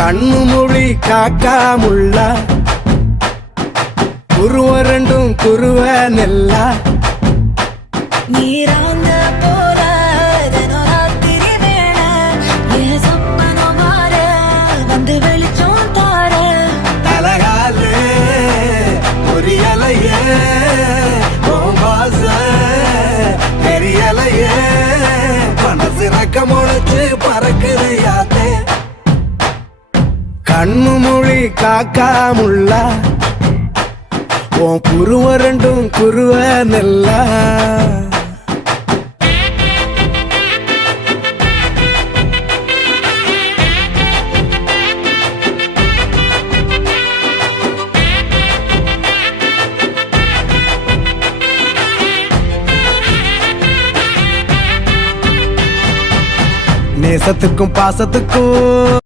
கண்ணு மொழி காக்காமுள்ள குருவ ரெண்டும் குருவ நெல்லா நீராங்க போல தினராத்திரி வேண என் சொப்பனம் மாற வந்து வெளிச்சம் தார தலகாலே பொரியலையே ஓம்பாச பெரியலையே மனசு ரக்க முளைச்சு பறக்குது யாத்தே கண்ணு மொழி காக்காமுள்ள உன் குருவ ரெண்டும் குருவ நெல்லா நேசத்துக்கும் பாசத்துக்கும்